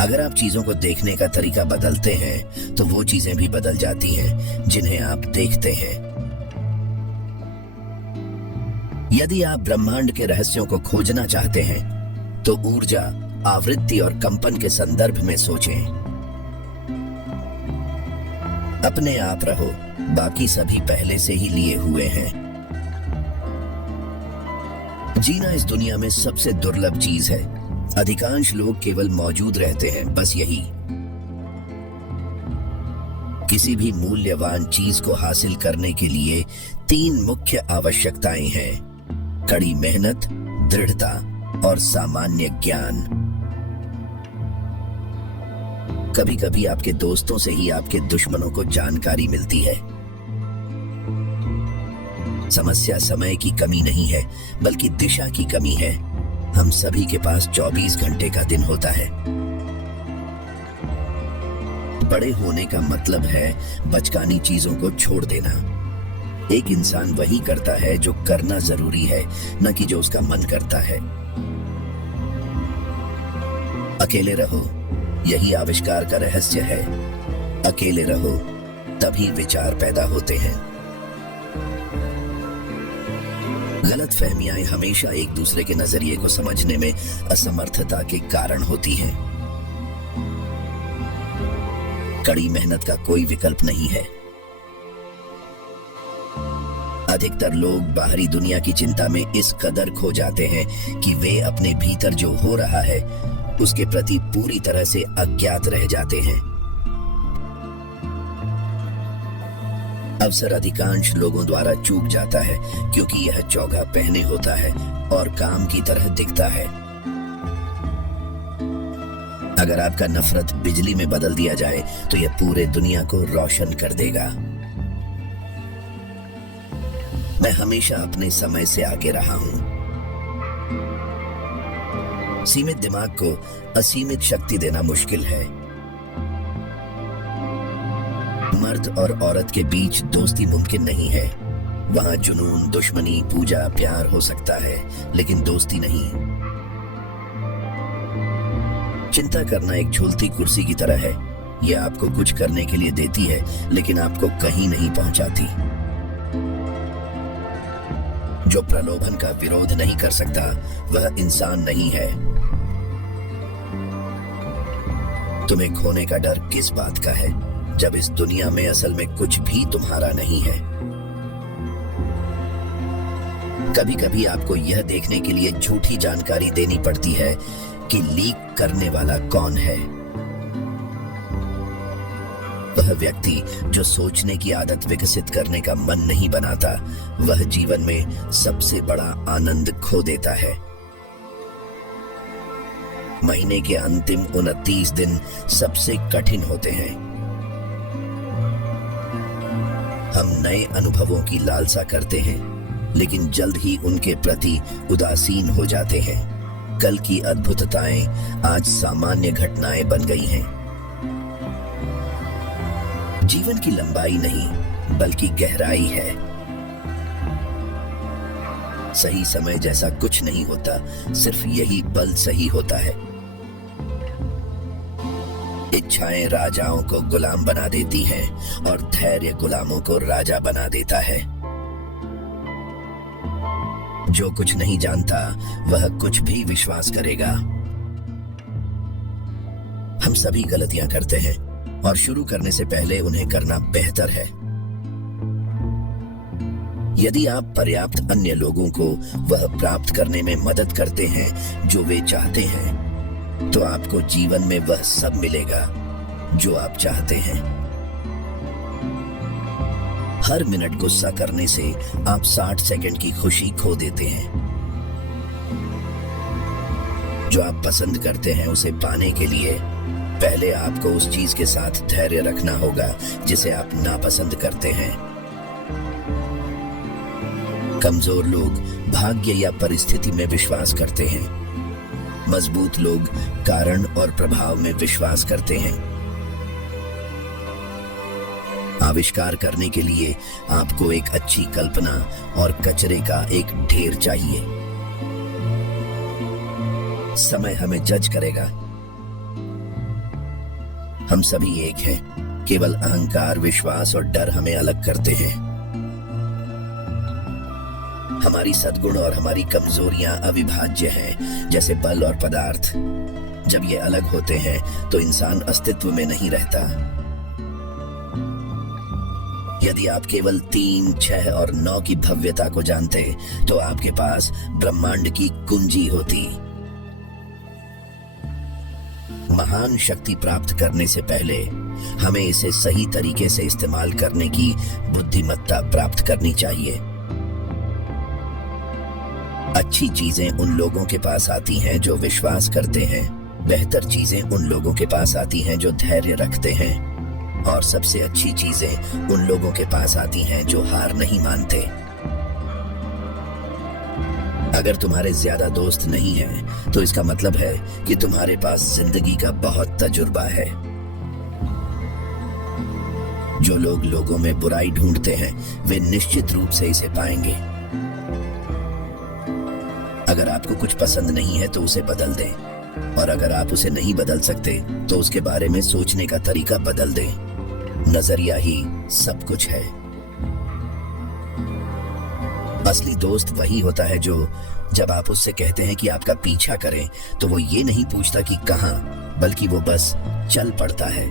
अगर आप चीजों को देखने का तरीका बदलते हैं तो वो चीजें भी बदल जाती हैं जिन्हें आप देखते हैं। यदि आप ब्रह्मांड के रहस्यों को खोजना चाहते हैं तो ऊर्जा, आवृत्ति और कंपन के संदर्भ में सोचें। अपने आप रहो, बाकी सभी पहले से ही लिए हुए हैं। जीना इस दुनिया में सबसे दुर्लभ चीज है। अधिकांश लोग केवल मौजूद रहते हैं, बस यही। किसी भी मूल्यवान चीज को हासिल करने के लिए 3 मुख्य आवश्यकताएं हैं: कड़ी मेहनत, दृढ़ता और सामान्य ज्ञान। कभी कभी आपके दोस्तों से ही आपके दुश्मनों को जानकारी मिलती है। समस्या समय की कमी नहीं है, बल्कि दिशा की कमी है। हम सभी के पास 24 घंटे का दिन होता है। बड़े होने का मतलब है बचकानी चीजों को छोड़ देना। एक इंसान वही करता है जो करना जरूरी है, न कि जो उसका मन करता है। अकेले रहो, यही आविष्कार का रहस्य है। अकेले रहो, तभी विचार पैदा होते हैं। गलतफहमियां हमेशा एक दूसरे के नजरिए को समझने में असमर्थता के कारण होती हैं। कड़ी मेहनत का कोई विकल्प नहीं है। अधिकतर लोग बाहरी दुनिया की चिंता में इस कदर खो जाते हैं कि वे अपने भीतर जो हो रहा है उसके प्रति पूरी तरह से अज्ञात रह जाते हैं। अवसर अधिकांश लोगों द्वारा चूक जाता है क्योंकि यह चौगा पहने होता है और काम की तरह दिखता है। अगर आपका नफरत बिजली में बदल दिया जाए तो यह पूरे दुनिया को रोशन कर देगा। मैं हमेशा अपने समय से आगे रहा हूं। सीमित दिमाग को असीमित शक्ति देना मुश्किल है। मर्द और औरत के बीच दोस्ती मुमकिन नहीं है। वहां जुनून, दुश्मनी, पूजा, प्यार हो सकता है, लेकिन दोस्ती नहीं। चिंता करना एक झूलती कुर्सी की तरह है। यह आपको कुछ करने के लिए देती है, लेकिन आपको कहीं नहीं पहुंचाती। जो प्रलोभन का विरोध नहीं कर सकता, वह इंसान नहीं है। तुम्हें खोने का डर किस बात का है, जब इस दुनिया में असल में कुछ भी तुम्हारा नहीं है। कभी कभी आपको यह देखने के लिए झूठी जानकारी देनी पड़ती है कि लीक करने वाला कौन है। वह व्यक्ति जो सोचने की आदत विकसित करने का मन नहीं बनाता, वह जीवन में सबसे बड़ा आनंद खो देता है। महीने के अंतिम 29 दिन सबसे कठिन होते हैं। हम नए अनुभवों की लालसा करते हैं, लेकिन जल्द ही उनके प्रति उदासीन हो जाते हैं। कल की अद्भुतताएं आज सामान्य घटनाएं बन गई हैं। जीवन की लंबाई नहीं, बल्कि गहराई है। सही समय जैसा कुछ नहीं होता, सिर्फ यही पल सही होता है। इच्छाएं राजाओं को गुलाम बना देती हैं और धैर्य गुलामों को राजा बना देता है। जो कुछ नहीं जानता, वह कुछ भी विश्वास करेगा। हम सभी गलतियां करते हैं और शुरू करने से पहले उन्हें करना बेहतर है। यदि आप पर्याप्त अन्य लोगों को वह प्राप्त करने में मदद करते हैं जो वे चाहते हैं, तो आपको जीवन में वह सब मिलेगा जो आप चाहते हैं। हर मिनट गुस्सा करने से आप 60 सेकंड की खुशी खो देते हैं। जो आप पसंद करते हैं उसे पाने के लिए पहले आपको उस चीज के साथ धैर्य रखना होगा जिसे आप नापसंद करते हैं। कमजोर लोग भाग्य या परिस्थिति में विश्वास करते हैं। मजबूत लोग कारण और प्रभाव में विश्वास करते हैं। आविष्कार करने के लिए आपको एक अच्छी कल्पना और कचरे का एक ढेर चाहिए। समय हमें जज करेगा। हम सभी एक हैं, केवल अहंकार, विश्वास और डर हमें अलग करते हैं। हमारी सद्गुण और हमारी कमजोरियां अविभाज्य हैं, जैसे बल और पदार्थ। जब ये अलग होते हैं तो इंसान अस्तित्व में नहीं रहता। यदि आप केवल 3, 6 और 9 की भव्यता को जानते तो आपके पास ब्रह्मांड की कुंजी होती। महान शक्ति प्राप्त करने से पहले हमें इसे सही तरीके से इस्तेमाल करने की बुद्धिमत्ता प्राप्त करनी चाहिए। अच्छी चीजें उन लोगों के पास आती हैं जो विश्वास करते हैं, बेहतर चीजें उन लोगों के पास आती हैं जो धैर्य रखते हैं, और सबसे अच्छी चीजें उन लोगों के पास आती हैं जो हार नहीं मानते। अगर तुम्हारे ज्यादा दोस्त नहीं हैं, तो इसका मतलब है कि तुम्हारे पास जिंदगी का बहुत तजुर्बा है। जो लोग लोगों में बुराई ढूंढते हैं, वे निश्चित रूप से इसे पाएंगे। अगर आपको कुछ पसंद नहीं है तो उसे बदल दें, और अगर आप उसे नहीं बदल सकते तो उसके बारे में सोचने का तरीका बदल दें। नजरिया ही सब कुछ है। असली दोस्त वही होता है जो जब आप उससे कहते हैं कि आपका पीछा करें तो वो ये नहीं पूछता कि कहां, बल्कि वो बस चल पड़ता है।